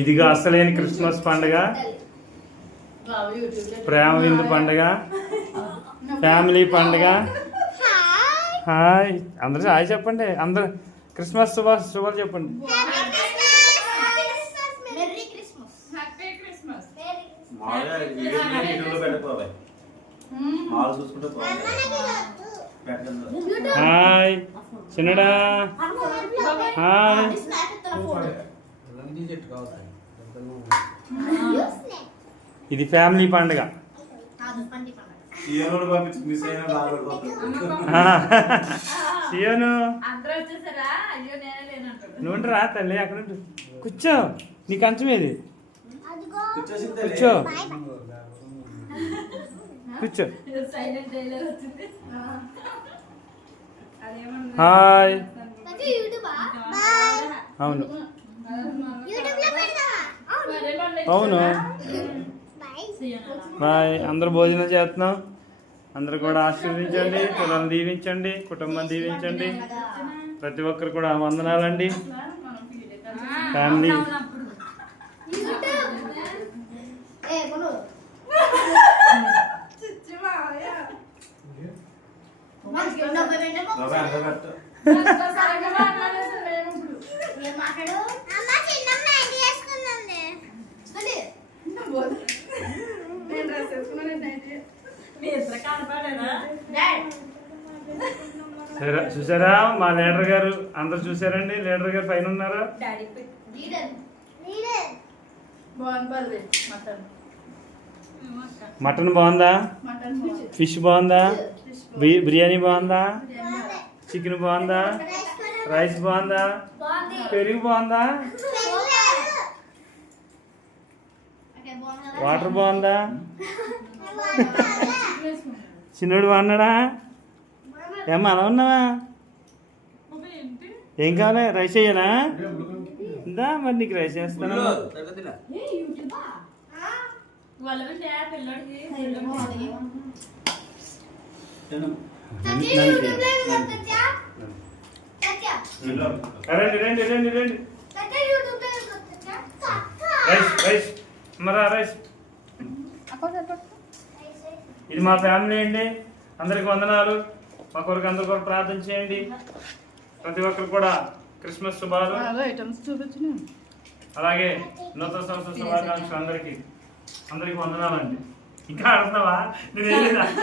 ఇదిగా అసలైన క్రిస్మస్ పండుగ, ప్రేమ విందు పండుగ, ఫ్యామిలీ పండుగ. హాయ్ అందరూ హాయ్ చెప్పండి. అందరు క్రిస్మస్ శుభాలు చెప్పండి. హాయ్ చిన్నడా. హాయ్ ఇది ఫ్యామిలీ పండుగ. సియోను నువ్వు రా తల్లి, అక్కడ కూర్చో. నీ కంచం ఏది? కూర్చో కూర్చో. హాయ్. అవును అవును బాయ్. అందరూ భోజనం చేస్తున్నాం. అందరూ కూడా ఆశీర్వదించండి, పిల్లల్ని దీవించండి, కుటుంబం దీవించండి. ప్రతి ఒక్కరు కూడా వందనాలండి. ఫ్యామిలీ చూసారా? మా లీడర్ గారు అందరు చూసారండి. లీడర్ గారు పైన ఉన్నారా? మటన్ బాగుందా? ఫిష్ బాగుందా? బిర్యానీ బాగుందా? చికెన్ బాగుందా? రైస్ బాగుందా? పెరుగు బాగుందా? వాటర్ బాగుందా? చిన్నోడు బాగున్నాడా? ఏమ్మా అలా ఉన్నావా? ఏం కావాలి? రైస్ వేయాలా? ఇందా మరి నీకు రైస్ వేస్తాను. రండి రండి రండి రండి. రైస్ రైస్ మరా రైస్. ఇది మా ఫ్యామిలీ అండి. అందరికి వందనాలు. మా కొరకు అందరి కొరకు ప్రార్థన చేయండి. ప్రతి ఒక్కరు కూడా క్రిస్మస్ శుభాలు, అలాగే నూతన సంవత్సర శుభాకాంక్షలు. అందరికి వందనాలండి. ఇంకా ఆడుతున్నావా? నేను చెప్తున్నాను.